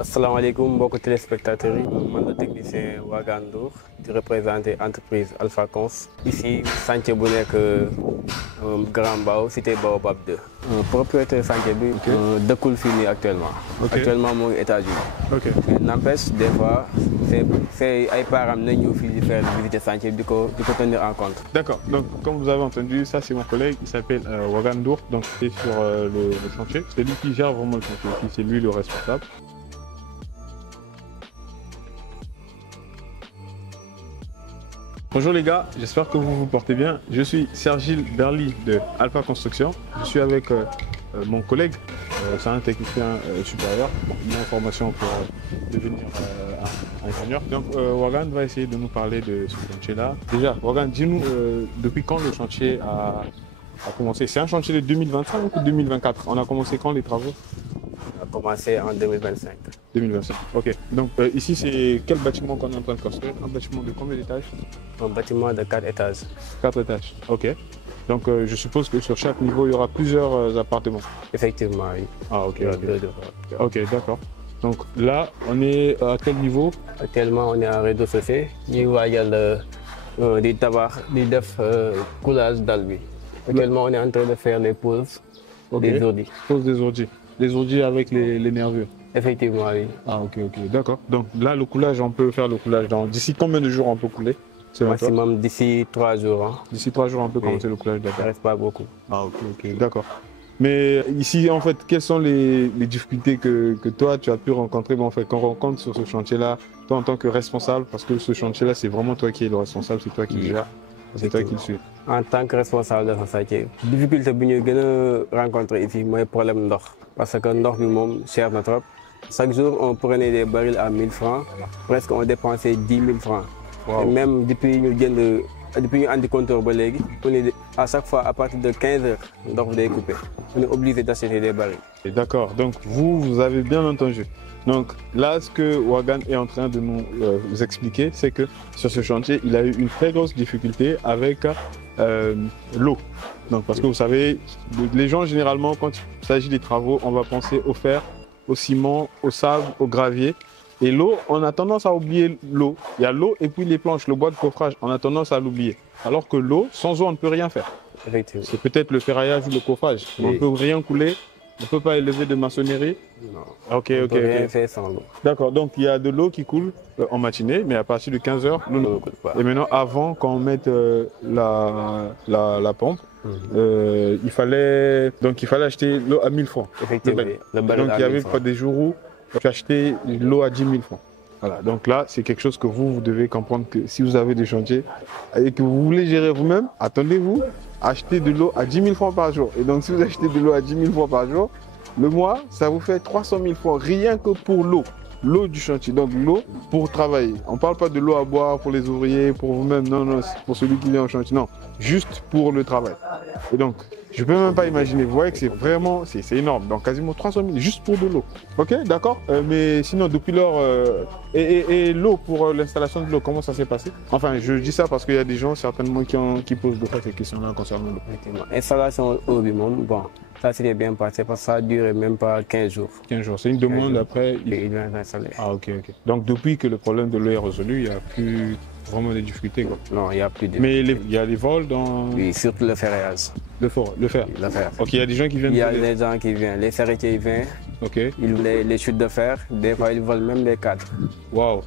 Asalaamaaleykum mbokki téléspectateurs yi man la technicien Wagan Ndour di représenter entreprise Alpha Cons ici chantier bu nekk Grand Mbao cité Baobab 2. Propriétaire chantier bi dëkkul fii nii actuellement. Actuellement moo ngi États-Unis. Mais n'empêche des fois c'est ay parents nañ ñëw fii di faire visiter chantier di ko tenir en compte. D'accord, donc comme vous avez entendu, ça c'est mon collègue, il s'appelle Wagan Ndour, donc c'est sur le chantier. C'est lui qui gère vraiment le chantier, c'est lui le responsable. Bonjour les gars, j'espère que vous vous portez bien. Je suis Sergile Berly de Alpha Construction. Je suis avec mon collègue, c'est un technicien supérieur. Il est en formation pour devenir ingénieur. Donc Wagan va essayer de nous parler de ce chantier-là. Déjà, Wagan, dis-nous depuis quand le chantier a commencé. C'est un chantier de 2025 ou 2024? On a commencé quand les travaux? On a commencé en 2025. 2025, ok. Donc ici, c'est quel bâtiment qu'on est en train de construire? Un bâtiment de combien d'étages? Un bâtiment de 4 étages. 4 étages, ok. Donc je suppose que sur chaque niveau, il y aura plusieurs appartements. Effectivement, oui. Ah, ok. Ok, d'accord. Donc là, on est à quel niveau? Actuellement, on est en rez-de-chaussée. Ñu waajal di tabax di def coulage dal bi. Actuellement, on est en train de faire les poses des ordi. Pose des ordi. Les ordi avec les nervures. Effectivement, oui. Ah, ok, d'accord. Donc là, le coulage, on peut faire le coulage d'ici combien de jours on peut couler? Maximum d'ici 3 jours. Hein. D'ici 3 jours, on peut commencer le coulage d'accord. Ça reste pas beaucoup. Ah, ok, d'accord. Mais ici, en fait, quelles sont les difficultés que toi, tu as pu rencontrer, qu'on rencontre sur ce chantier-là, toi en tant que responsable, parce que ce chantier-là, c'est vraiment toi qui es le responsable, c'est toi qui le gères, c'est toi qui le suis. En tant que responsable de ce chantier, difficulté que nous avons rencontré ici, c'est le problème d'eau. Parce que l'eau est cher na trop. Chaque jour, on prenait des barils à 1000 francs, presque on dépensait 10 000 francs. Wow. Et même depuis nous avons compteur, on est à chaque fois à partir de 15 heures, on est coupé. On est obligé d'acheter des barils. D'accord, donc vous avez bien entendu. Donc là, ce que Wagan est en train de nous expliquer, c'est que sur ce chantier, il a eu une très grosse difficulté avec l'eau. Donc parce que vous savez, les gens généralement, quand il s'agit des travaux, on va penser au fer, au ciment, au sable, au gravier. Et l'eau, on a tendance à oublier l'eau. Il y a l'eau et puis les planches, le bois de coffrage, on a tendance à l'oublier. Alors que l'eau, sans eau, on ne peut rien faire. Effectivement. C'est peut-être le ferraillage ou le coffrage. Oui. On ne peut rien couler, on ne peut pas élever de maçonnerie. Non. Ok. On peut rien faire sans l'eau. D'accord, donc il y a de l'eau qui coule en matinée, mais à partir de 15 heures, l'eau ne coule pas. Et maintenant, avant qu'on mette la pompe, il fallait acheter l'eau à 1000 francs. Effectivement. Donc il y avait pas des jours où tu achetais l'eau à 10 000 francs. Voilà, donc là, c'est quelque chose que vous devez comprendre que si vous avez des chantiers et que vous voulez gérer vous-même, attendez-vous, achetez de l'eau à 10 000 francs par jour. Et donc, si vous achetez de l'eau à 10 000 francs par jour, le mois, ça vous fait 300 000 francs rien que pour l'eau. L'eau du chantier, donc l'eau pour travailler. On ne parle pas de l'eau à boire pour les ouvriers, pour vous-même, non, c'est pour celui qui est en chantier, non, juste pour le travail. Et donc, je ne peux même pas imaginer, vous voyez que c'est vraiment, c'est énorme, donc quasiment 300 000 juste pour de l'eau. Ok, d'accord, mais sinon depuis lors, et l'eau pour l'installation de l'eau, comment ça s'est passé? Enfin, je dis ça parce qu'il y a des gens certainement qui posent de fois ces questions-là concernant l'eau. Effectivement, installation au bimon, bon. Ça s'est bien passé parce que ça a duré même pas 15 jours. 15 jours, c'est une demande après. Il vient d'installer. Ah, ok. Donc depuis que le problème de l'eau est résolu, il n'y a plus vraiment de difficultés, quoi. Non, il n'y a plus de. Mais il y a des vols dans. Oui, surtout le ferraillage. Le fer. Le fer. Ok, il y a des gens qui viennent. Il y a des gens qui viennent, les ferretiers ils viennent. Ok. Les chutes de fer, des fois ils volent même les cadres. Waouh.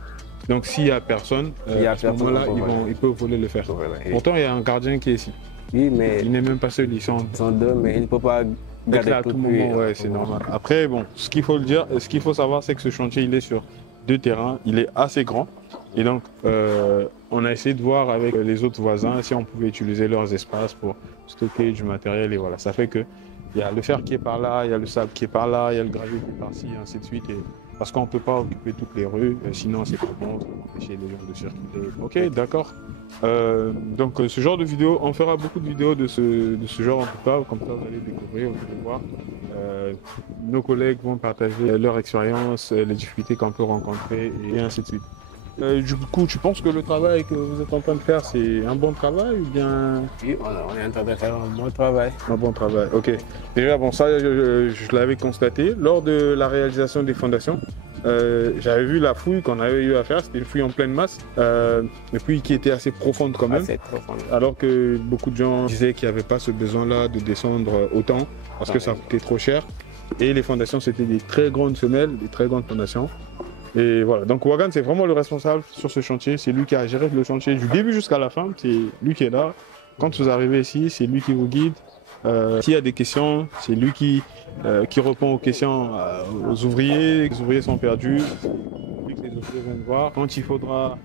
Donc s'il n'y a personne, à ce moment-là, ils peuvent voler le fer. Pourtant, il y a un gardien qui est ici. Oui, mais. Il n'est même pas seul, ils sont deux, mais il ne peut pas garder à tout moment. Ouais, c'est normal. Après, bon, ce qu'il faut savoir, c'est que ce chantier, il est sur 2 terrains, il est assez grand. Et donc, on a essayé de voir avec les autres voisins si on pouvait utiliser leurs espaces pour stocker du matériel. Et voilà, ça fait que il y a le fer qui est par là, il y a le sable qui est par là, il y a le gravier qui est par-ci, et ainsi de suite. Et parce qu'on ne peut pas occuper toutes les rues, sinon c'est pas bon, ça va empêcher les gens de circuler. Ok, d'accord. Donc ce genre de vidéo, on fera beaucoup de vidéos de ce genre en tout cas, comme ça vous allez découvrir, vous allez voir. Nos collègues vont partager leur expérience, les difficultés qu'on peut rencontrer et ainsi de suite. Du coup, tu penses que le travail que vous êtes en train de faire, c'est un bon travail ou bien... Oui, on est en train de faire un bon travail. Un bon travail, ok. Déjà, bon, ça, je l'avais constaté lors de la réalisation des fondations. j'avais vu la fouille qu'on avait eu à faire, c'était une fouille en pleine masse, mais puis qui était assez profonde quand même. Assez profonde. Alors que beaucoup de gens disaient qu'il n'y avait pas ce besoin-là de descendre autant parce que ça coûtait trop cher. Et les fondations, c'était des très grandes semelles, des très grandes fondations. Et voilà, donc Wagan, c'est vraiment le responsable sur ce chantier. C'est lui qui a géré le chantier du début jusqu'à la fin. C'est lui qui est là. Quand vous arrivez ici, c'est lui qui vous guide. S'il y a des questions, c'est lui qui répond aux questions aux ouvriers. Les ouvriers sont perdus. Les ouvriers viennent voir. Quand il faudra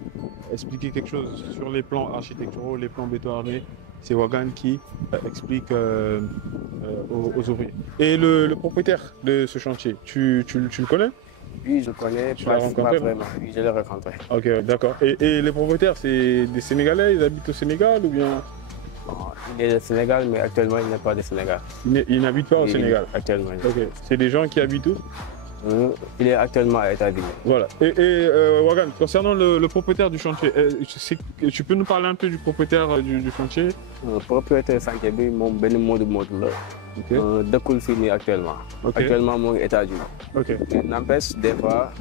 expliquer quelque chose sur les plans architecturaux, les plans béton armé, c'est Wagan qui explique aux ouvriers. Et le propriétaire de ce chantier, tu le connais? Oui, je le connais, pas vraiment. Oui, je l'ai rencontré. Ok, d'accord. Et les propriétaires, c'est des Sénégalais, ils habitent au Sénégal ou bien? Bon, il est du Sénégal, mais actuellement, il n'est pas du Sénégal. Il n'habite pas au Sénégal? Actuellement. Ok. C'est des gens qui habitent où? Il est actuellement à États-Unis. Voilà. Et Wagan, concernant le propriétaire du chantier, tu peux nous parler un peu du propriétaire du chantier? Le propriétaire chantier bi moom benn Modou la. Dëkkul fii nii actuellement. Actuellement moo ngi États-Unis. Ok. Mais n'empêche des fois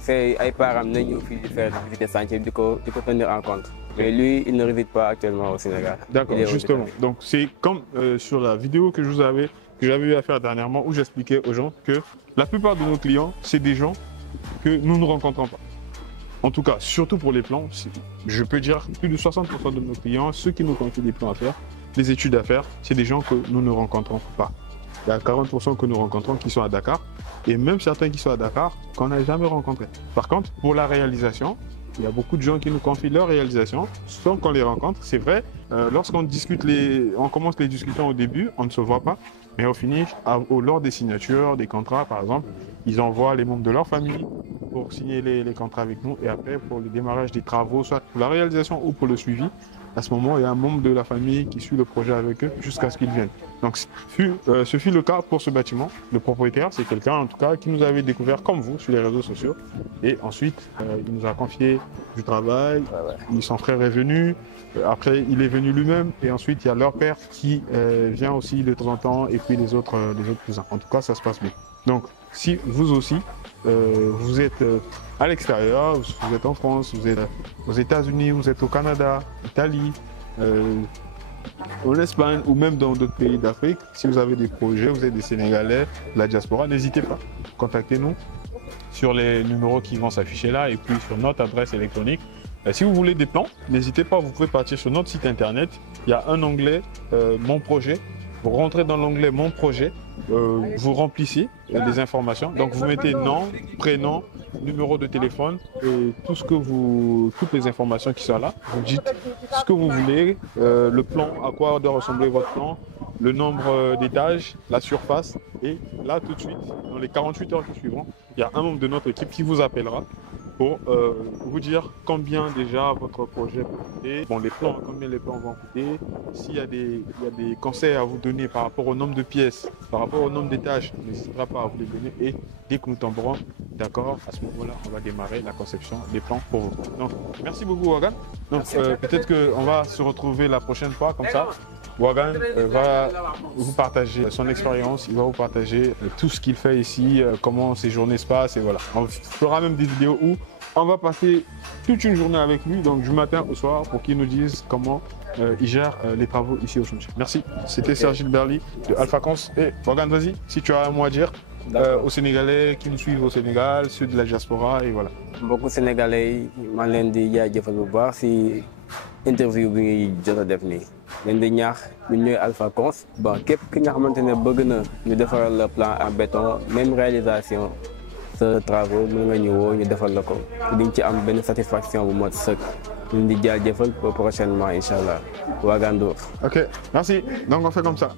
c'est ay parents nañu fii di faire visiter chantier di ko tenir en compte. Mais lui, il ne réside pas actuellement au Sénégal. D'accord, justement. Donc c'est comme sur la vidéo que j'avais eu à faire dernièrement où j'expliquais aux gens que la plupart de nos clients, c'est des gens que nous ne rencontrons pas. En tout cas, surtout pour les plans, je peux dire plus de 60% de nos clients, ceux qui nous confient des plans à faire, les études à faire, c'est des gens que nous ne rencontrons pas. Il y a 40% que nous rencontrons qui sont à Dakar et même certains qui sont à Dakar qu'on n'a jamais rencontrés. Par contre, pour la réalisation, il y a beaucoup de gens qui nous confient leur réalisation sans qu'on les rencontre. C'est vrai, lorsqu'on discute on commence les discussions au début, on ne se voit pas. Mais au finish, lors des signatures, des contrats par exemple, ils envoient les membres de leur famille pour signer les contrats avec nous. Et après, pour le démarrage des travaux, soit pour la réalisation ou pour le suivi, à ce moment, il y a un membre de la famille qui suit le projet avec eux jusqu'à ce qu'ils viennent. Donc, ce fut le cas pour ce bâtiment. Le propriétaire, c'est quelqu'un en tout cas qui nous avait découvert comme vous sur les réseaux sociaux. Et ensuite, il nous a confié du travail. Son frère est venu. Après, il est venu lui-même. Et ensuite, il y a leur père qui vient aussi de temps en temps. Et puis les autres cousins. En tout cas, ça se passe bien. Donc, si vous aussi, vous êtes à l'extérieur, vous êtes en France, vous êtes aux États-Unis, vous êtes au Canada, Italie, en Espagne ou même dans d'autres pays d'Afrique, si vous avez des projets, vous êtes des Sénégalais, la diaspora, n'hésitez pas, contactez-nous sur les numéros qui vont s'afficher là et puis sur notre adresse électronique. Si vous voulez des plans, n'hésitez pas, vous pouvez partir sur notre site internet. Il y a un onglet Mon projet. Vous rentrez dans l'onglet Mon projet, vous remplissez les informations. Donc vous mettez nom, prénom, numéro de téléphone et toutes les informations qui sont là. Vous dites ce que vous voulez, le plan, à quoi doit ressembler votre plan, le nombre d'étages, la surface. Et là tout de suite, dans les 48 heures qui suivront, il y a un membre de notre équipe qui vous appellera pour vous dire combien déjà votre projet peut coûter, bon, combien les plans vont coûter, s'il y a des conseils à vous donner par rapport au nombre de pièces, par rapport au nombre d'étages, on n'hésitera pas à vous les donner et dès que nous tomberons d'accord, à ce moment-là, on va démarrer la conception des plans pour vous. Donc, merci beaucoup Wagan. Donc, peut-être qu'on va se retrouver la prochaine fois comme ça. Wagan va vous partager son expérience, il va vous partager tout ce qu'il fait ici, comment ses journées se passent et voilà. On fera même des vidéos où on va passer toute une journée avec lui, donc du matin au soir, pour qu'il nous dise comment il gère les travaux ici au chantier. Merci, c'était Serge Berly de Alpha Cons. Et Wagan, vas-y, si tu as un mot à dire aux Sénégalais qui nous suivent au Sénégal, ceux de la diaspora et voilà. Beaucoup de Sénégalais, maa ngi leen di jaajëfal bu baax si interview bi ngay jot a def nii. leen di ñaax ñun ñooy Alpha Cons. Bon képp ki nga xamante ne bëgg na ñu defaral la plan en béton même réalisation sa travaux mën nga ñu woo ñu defal la ko di nga ci am benn satisfaction bu mot sëkk. ñu di jaajëfal prochainement incha allah Wagan Ndour. Ok, merci. Donc on fait comme ça.